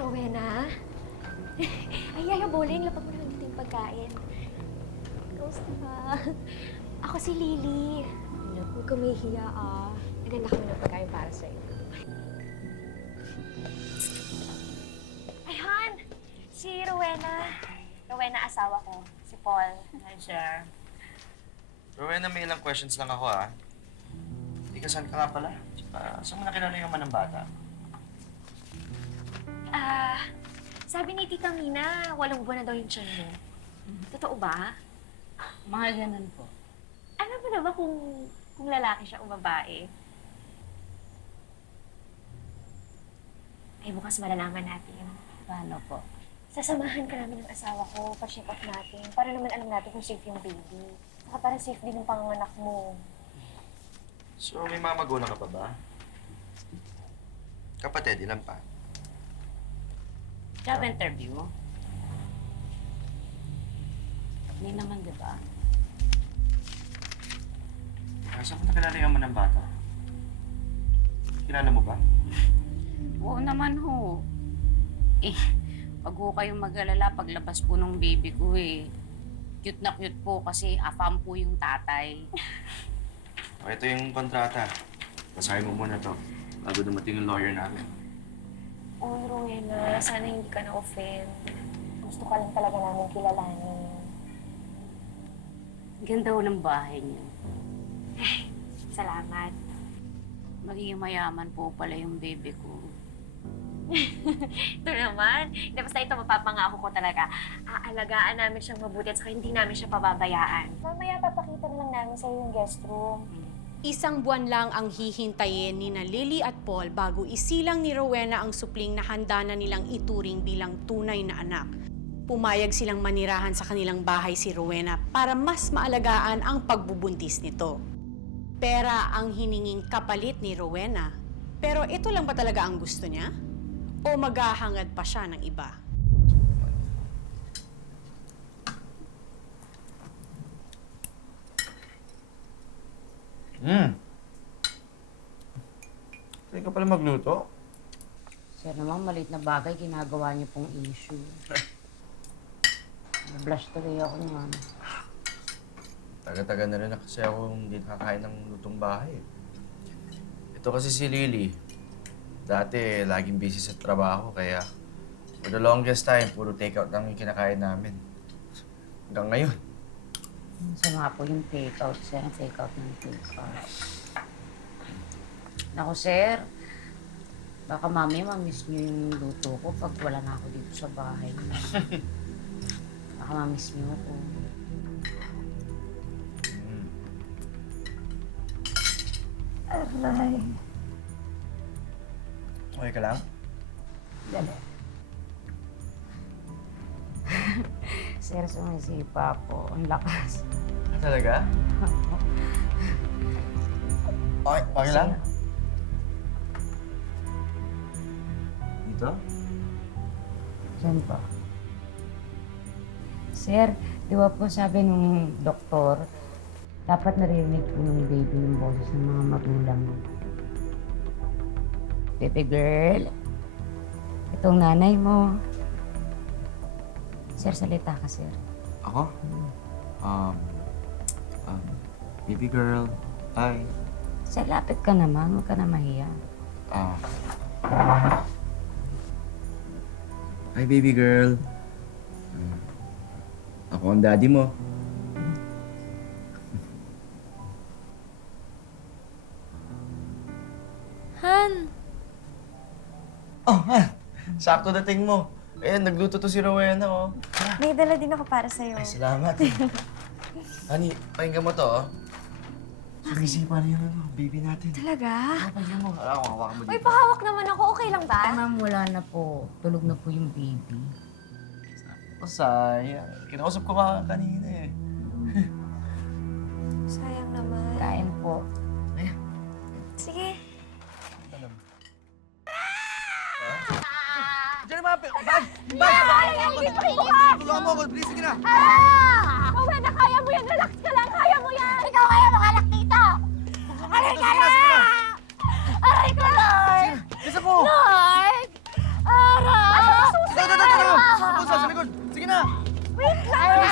Rowena? Ay, ayaw bowling. Lapag mo na lang dito yung pagkain. Kamusta ka? Ako si Lily. Huwag ka mahihiya, ah. Naganda kami ng pagkain para sa'yo. Ay, Han! Si Rowena. Rowena, asawa ko. Si Paul. Hi, sir. Rowena, may ilang questions lang ako, ah. Ikasan ka nga pala. Saan mo nakilala yung manang bata? Sabi ni Tita Mina, 8 buwan na daw yung tiyan mo. Totoo ba? Mga ganun po. Alam mo na ba kung lalaki siya o babae? Ay, bukas malalaman natin. Paano po? Sasamahan ka namin ng asawa ko, pa-check up natin, para naman alam natin kung safe yung baby. Saka para safe din yung panganganak mo. So, may mga magulang ka pa ba? Kapatid, ilan pa? Job interview? Hindi naman, di ba? Saan mo nakilala yung manang bata? Kilala mo ba? Oo naman ho. Pag ho kayong mag-alala, paglabas po ng baby ko cute na cute po kasi afam po yung tatay. O, ito yung kontrata. Basahin mo muna to bago dumating yung lawyer namin. Uy, Rowena, sana hindi ka na-offend. Gusto ka lang talaga namin kilalanin. Ganda ho ng bahay niyo. Salamat. Magiging mayaman po pala yung baby ko. Ito naman. Hindi, basta ito, mapapangako ko talaga. Aalagaan namin siyang mabuti at saka hindi namin siya pababayaan. Mamaya papakita na lang namin sa yung guest room. 1 buwan lang ang hihintayin ni na Lily at Paul bago isilang ni Rowena ang supling na handa na nilang ituring bilang tunay na anak. Pumayag silang manirahan sa kanilang bahay si Rowena para mas maalagaan ang pagbubuntis nito. Pera ang hininging kapalit ni Rowena. Pero ito lang ba talaga ang gusto niya? O maghahangad pa siya ng iba? Hindi ka pala magluto? Sir naman, maliit na bagay, ginagawa niyo pong issue. Blush tuloy ako naman. Taga-taga na rin na kasi ako hindi nakakain ng lutong bahay. Ito kasi si Lily. Dati, laging busy sa trabaho, kaya for the longest time, puro take-out lang yung kinakain namin. Hanggang ngayon. Sama po yung take-out, sir. Take-out ng take-out. Naku, sir. Baka mami, mamiss niyo yung luto ko pag wala na ako dito sa bahay. Baka mamiss niyo ako. Aray. Okay ka lang? Dali. Sir, sumisipa po. Ang lakas. Talaga? Okay lang? Dito? Diyan pa. Sir, di ba po sabi nung doktor, dapat narinig po ng baby yung boses ng mga magulang. Baby girl, itong nanay mo. Sir, salita ka, sir. Ako? Baby girl, hi. Sir, lapit ka naman. Huwag ka na mahiya. Hi, baby girl. Ako ang daddy mo. Han! Oh, ha! Sakto dating mo. Ayan, nagluto to si Rowena, oh. May dala din ako para sa'yo. Ay, salamat. Honey, pakinggan mo to, oh. Sumisipa na yung baby natin. Talaga? Pakinggan mo. Alam ko, hawakan mo Uy, dito. pahawak naman ako. Okay lang ba? Ma'am, wala na po. Tulog na po yung baby. Oh, sayang. Kinausap ko ka kanina, eh. Sayang naman. Kain po. Ayan. Sige. Diyan naman, bag! Bag! Tulungan mo ako, please, sige na! Rowena, kaya mo yan! Relax ka lang! Kaya mo yan! Ikaw kaya makalak dito! Aray ka na! Aray ko, Lord! Bisa mo! Lord! Aray! Rosa, sa likod! Sige na! Wait lang!